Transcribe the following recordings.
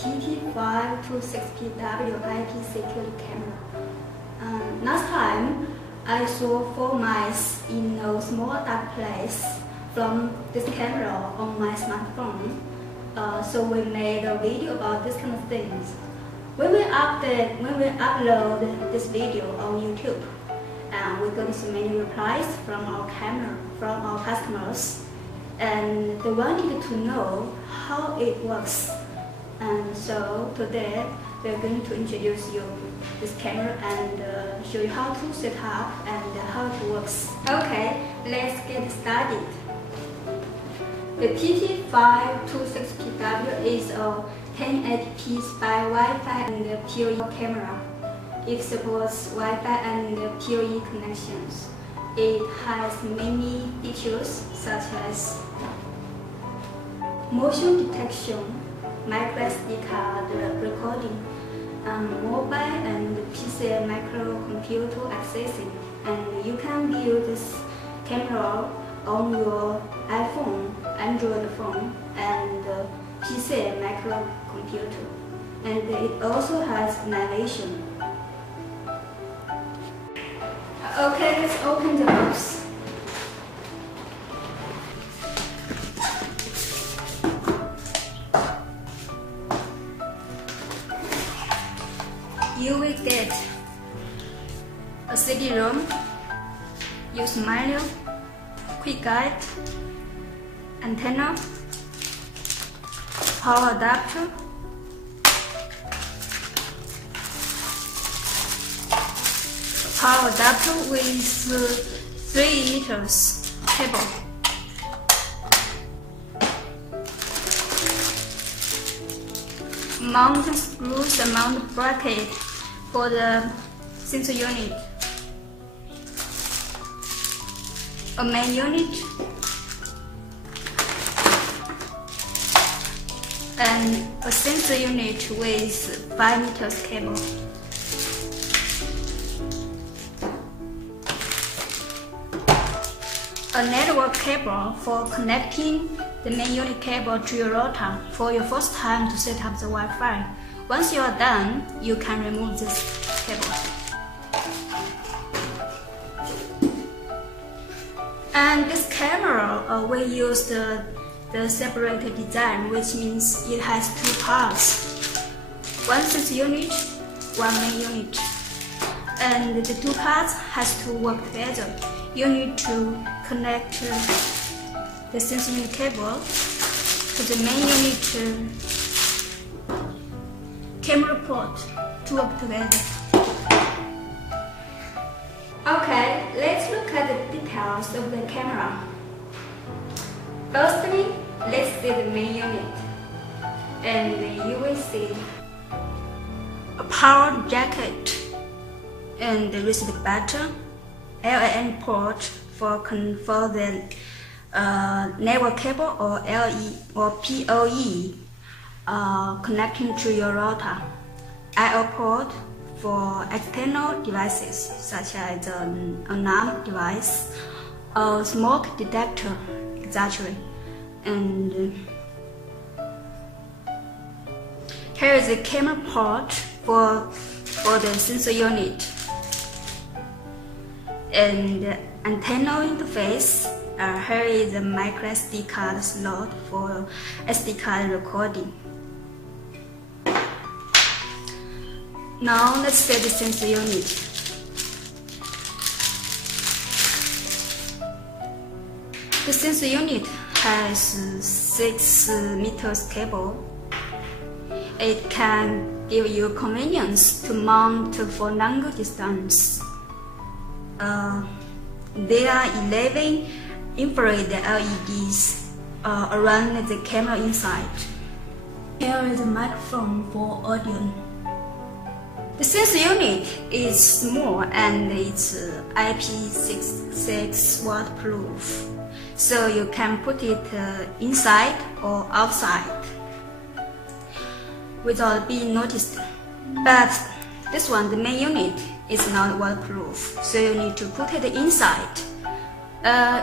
TT526PW IP security camera. Last time I saw 4 mice in a small dark place from this camera on my smartphone. So we made a video about this kind of things. When we upload this video on YouTube, we got so many replies from our customers, and they wanted to know how it works. And so today we're going to introduce you this camera and show you how to set up and how it works. Okay, let's get started. The TT526PW is a 1080p spy Wi-Fi and PoE camera. It supports Wi-Fi and PoE connections. It has many features such as motion detection, micro SD card recording, mobile and PC microcomputer accessing, and you can view this camera on your iPhone, Android phone, and PC microcomputer, and it also has navigation. Okay, let's open the box. You will get a CD-ROM, use manual, quick guide, antenna, power adapter, with 3 meters cable. Mount screws and mount bracket for the sensor unit. A main unit and a sensor unit with 5 meters cable. A network cable for connecting the main unit cable to your router for your first time to set up the Wi-Fi. Once you are done, you can remove this cable. And this camera will use the separated design, which means it has 2 parts. One sensor unit, one main unit. And the 2 parts has to work together. You need to connect the sensor unit cable to the main unit camera port to work together. Okay, let's look at the details of the camera. Firstly, let's see the main unit, and you will see a power jacket and the reset button, LAN port for the network cable or LE or PoE connecting to your router, I/O port for external devices such as an alarm device, a smoke detector, etc. And here is the camera port for the sensor unit, and the antenna interface. Here is a micro SD card slot for SD card recording. Now let's set the sensor unit. The sensor unit has 6 meters cable. It can give you convenience to mount for longer distance. There are 11 infrared LEDs around the camera inside. Here is a microphone for audio. The sensor unit is small and it's IP66 waterproof, so you can put it inside or outside without being noticed. But this one, the main unit, is not waterproof, so you need to put it inside.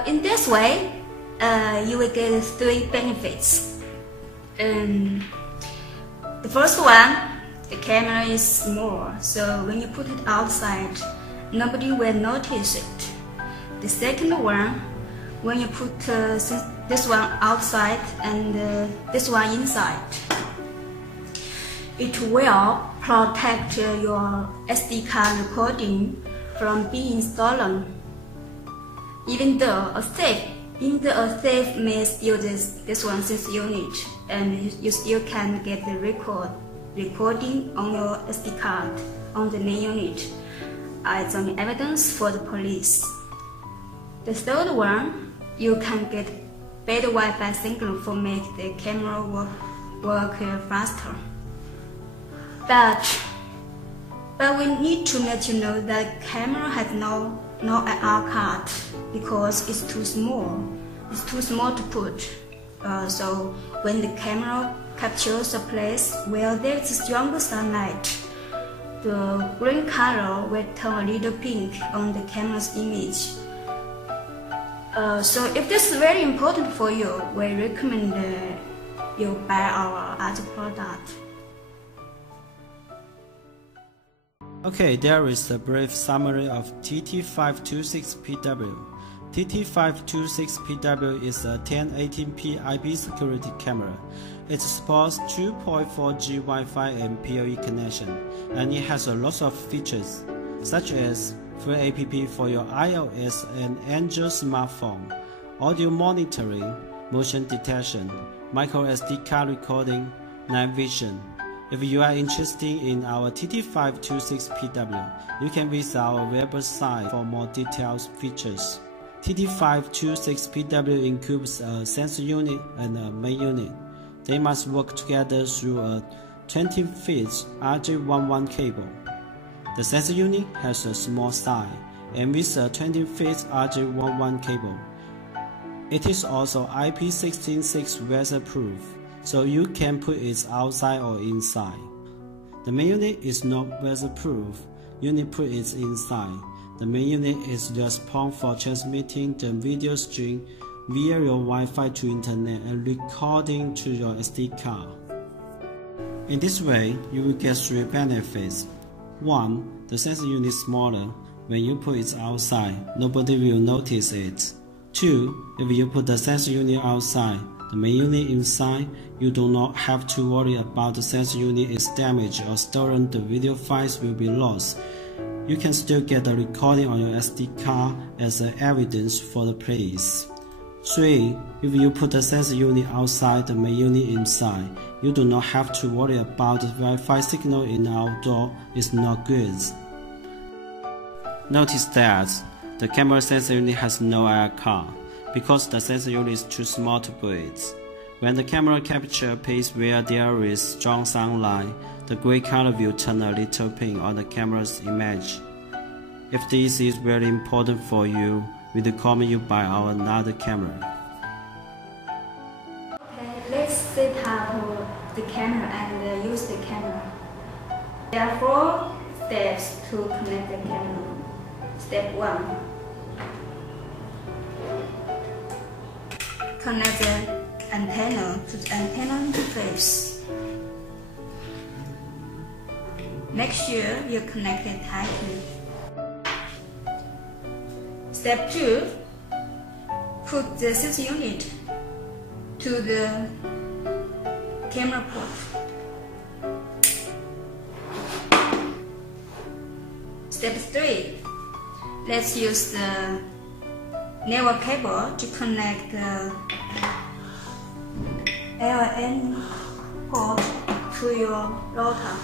In this way, you will get 3 benefits. The The first one, the camera is small, so when you put it outside, nobody will notice it. The second one, when you put this one outside and this one inside, it will protect your SD card recording from being stolen. Even though a thief may steal this one sensor unit, and you still can get the recording on your SD card on the main unit as an evidence for the police. The third one, you can get better Wi-Fi signal for make the camera work faster. But we need to let you know that camera has no IR card because it's too small. It's too small to put. So when the camera captures a place where there is stronger sunlight, the green color will turn a little pink on the camera's image. So if this is very important for you, we recommend you buy our other product. Okay, there is a brief summary of TT526PW. TT526PW is a 1080p IP security camera. It supports 2.4G Wi-Fi and PoE connection, and it has a lot of features, such as free app for your iOS and Android smartphone, audio monitoring, motion detection, micro SD card recording, night vision. If you are interested in our TT526PW, you can visit our website for more detailed features. TT526PW includes a sensor unit and a main unit. They must work together through a 20-feet RJ11 cable. The sensor unit has a small size and with a 20-feet RJ11 cable. It is also IP166 weatherproof, so you can put it outside or inside. The main unit is not weatherproof. You need to put it inside. The main unit is the response for transmitting the video stream via your Wi-Fi to internet and recording to your SD card. In this way, you will get 3 benefits. 1. The sensor unit is smaller. When you put it outside, nobody will notice it. 2. If you put the sensor unit outside, the main unit inside, you do not have to worry about the sensor unit is damaged or stolen. The video files will be lost. You can still get the recording on your SD card as an evidence for the police. 3. If you put the sensor unit outside, the main unit inside, you do not have to worry about the Wi-Fi signal in outdoor is not good. Notice that the camera sensor unit has no IR card because the sensor unit is too small to put it. When the camera captures a place where there is strong sunlight, the gray color will turn a little pink on the camera's image. If this is very important for you, we recommend you buy our another camera. Okay, let's set up the camera and use the camera. There are 4 steps to connect the camera. Step 1. Connect the antenna to the antenna interface. Make sure you connect it tightly. Step 2. Put the sensor unit to the camera port. Step 3. Let's use the network cable to connect the LAN port to your router.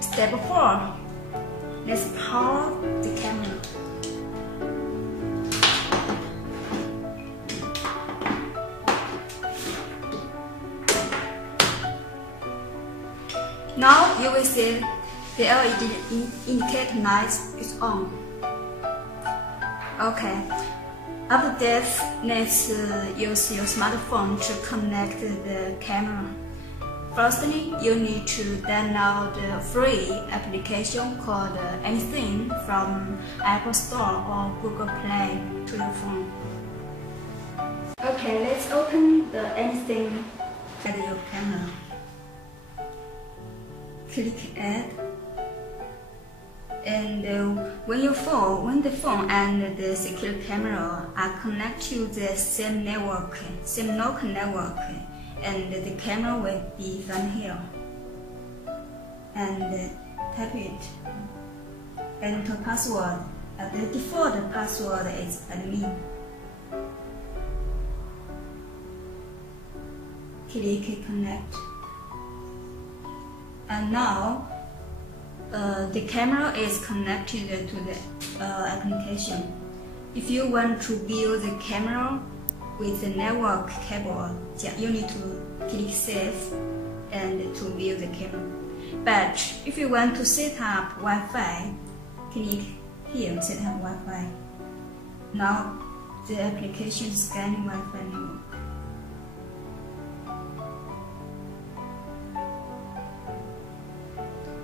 Step 4. Let's power the camera. Now you will see the LED indicator light is on. Okay, After this, let's use your smartphone to connect the camera. Firstly, you need to download a free application called Anything from Apple Store or Google Play to your phone. Okay, let's open the Anything at your camera. Click Add. And when the phone and the secure camera are connected to the same local network, and the camera will be found here. And type it. Enter password. The default password is admin. Click connect. And now the camera is connected to the application. If you want to view the camera with the network cable, you need to click Save and to view the camera. But if you want to set up Wi-Fi, click here, Set up Wi-Fi. Now the application is scanning Wi-Fi network.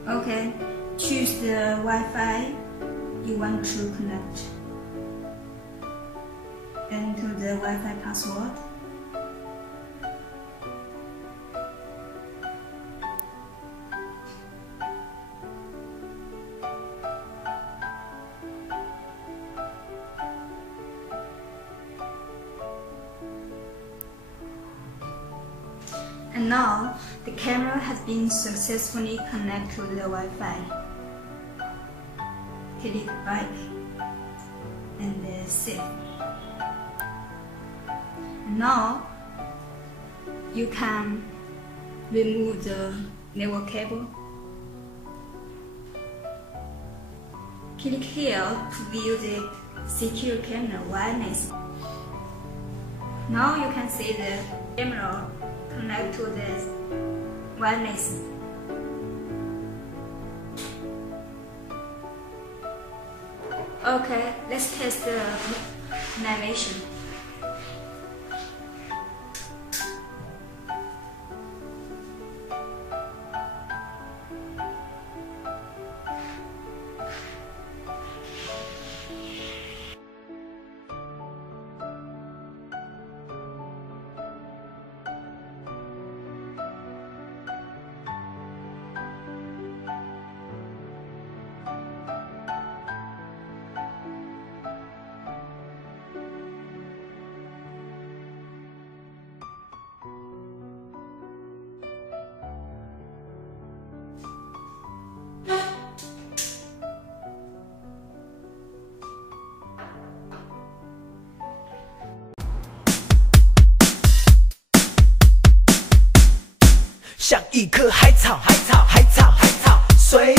Okay, choose the Wi-Fi you want to connect. Enter the Wi-Fi password. And now the camera has been successfully connected to the Wi-Fi. Click back and save. Now you can remove the network cable. Click here to view the secure camera wireless. Now you can see the camera connect to this wireless. Okay, let's test the navigation.像一棵海草，随